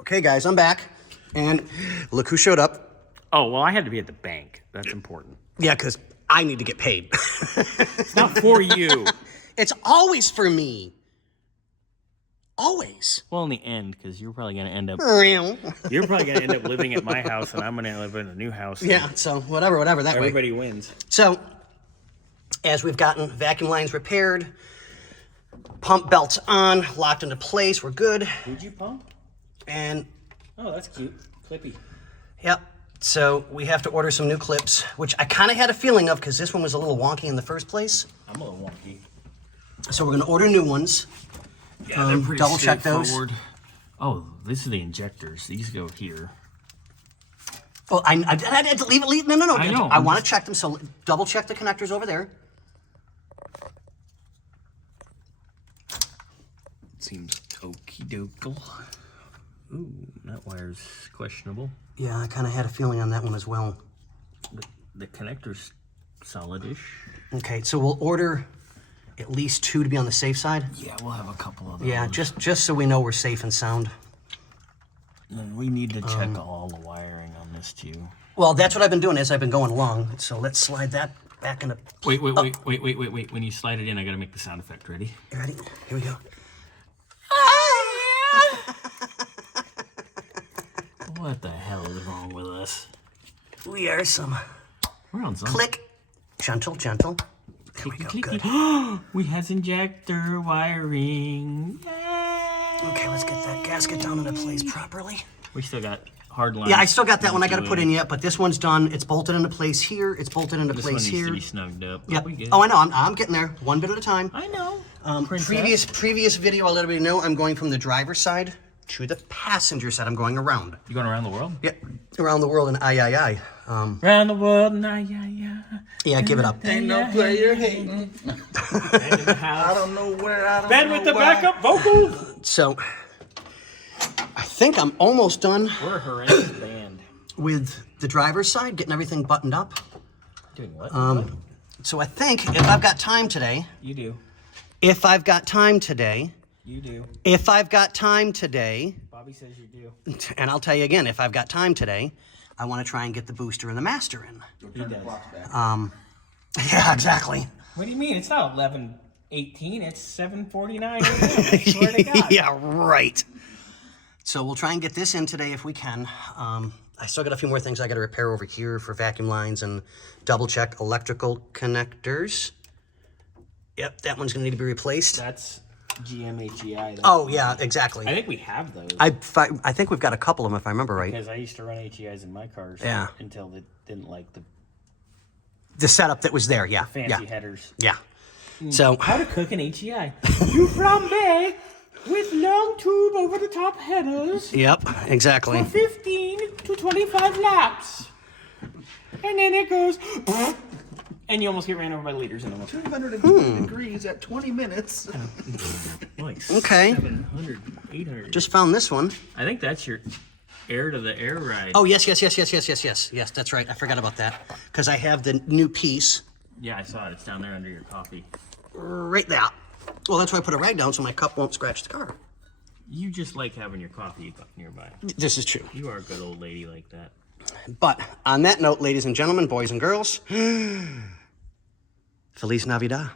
Okay, guys, I'm back. And look who showed up. Oh, well, I had to be at the bank. That's important. Yeah, because I need to get paid. It's not for you. It's always for me. Always. Well, in the end, because you're probably going to end up... Yeah, You're probably going to end up living at my house, and I'm going to live in a new house. so whatever, that way. Everybody wins. So, as we've gotten vacuum lines repaired, pump belts on, locked into place, we're good. Did you pump? And, Oh, that's cute. Clippy. yep, so we have to order some new clips, which I kind of had a feeling of because this one was a little wonky in the first place. I'm a little wonky. So we're going to order new ones. Yeah, they're pretty double check those. straightforward. Oh, these are the injectors. These go here. Oh, I had to leave it. No. I know. I want to check them, so double check the connectors over there. Seems okey-doke. Ooh, that wire's questionable. Yeah, I kind of had a feeling on that one as well. The connector's solid-ish. Okay, so we'll order at least 2 to be on the safe side. Yeah, we'll have a couple of those. Yeah, just so we know we're safe and sound. And we need to check all the wiring on this, too. Well, that's what I've been doing as I've been going along. So let's slide that back into... Wait. When you slide it in, I gotta make the sound effect. Ready? You ready? Here we go. What the hell is wrong with us? We are some... We're on some. Click. Gentle. There we go, good. We has injector wiring. Yay! Okay, let's get that gasket down into place properly. We still got hard lines. Yeah, I still got that one I got to put in yet, but this one's done. It's bolted into place here. It's bolted into This place one needs here. to be snugged up. Yep. We good. Oh, I know. I'm getting there. One bit at a time. I know. Previous video, I let everybody know I'm going from the driver's side to the passenger side. I'm going around. You going around the world? Yep. Around the world and aye. Around the world, yeah. Yeah, give it up. Ain't no player hating. I don't know where. I don't Ben know with the why. backup vocal. So, I think I'm almost done We're a horrendous band. with the driver's side, getting everything buttoned up. Doing what? So I think if I've got time today, You do. Bobby says you do. and I'll tell you again, if I've got time today, I want to try and get the booster and the master in. He does. Yeah, exactly. What do you mean? It's not 11:18. It's 7:49. I swear to God. Yeah, right. So we'll try and get this in today if we can. I still got a few more things I got to repair over here for vacuum lines and double check electrical connectors. Yep, that one's going to need to be replaced. That's GMHEI. Oh, yeah, exactly. I think we have those. I think we've got a couple of them if I remember right. Because I used to run HEIs in my cars. Yeah. Until they didn't like the The setup that was there, yeah. fancy headers. Yeah. So, How to cook an HEI. You flambe with long tube over the top headers. yep, exactly. 15 to 25 laps. And then it goes... And you almost get ran over by leaders in the 250 degrees at 20 minutes. Like Okay. 700, 800. Just found this one. I think that's your air to the air ride. Oh, yes. Yes, that's right. I forgot about that. Because I have the new piece Yeah, I saw it. It's down there under your coffee. right there. Well, that's why I put a rag down so my cup won't scratch the car. You just like having your coffee nearby. This is true. You are a good old lady like that. But on that note, ladies and gentlemen, boys and girls, Feliz Navidad.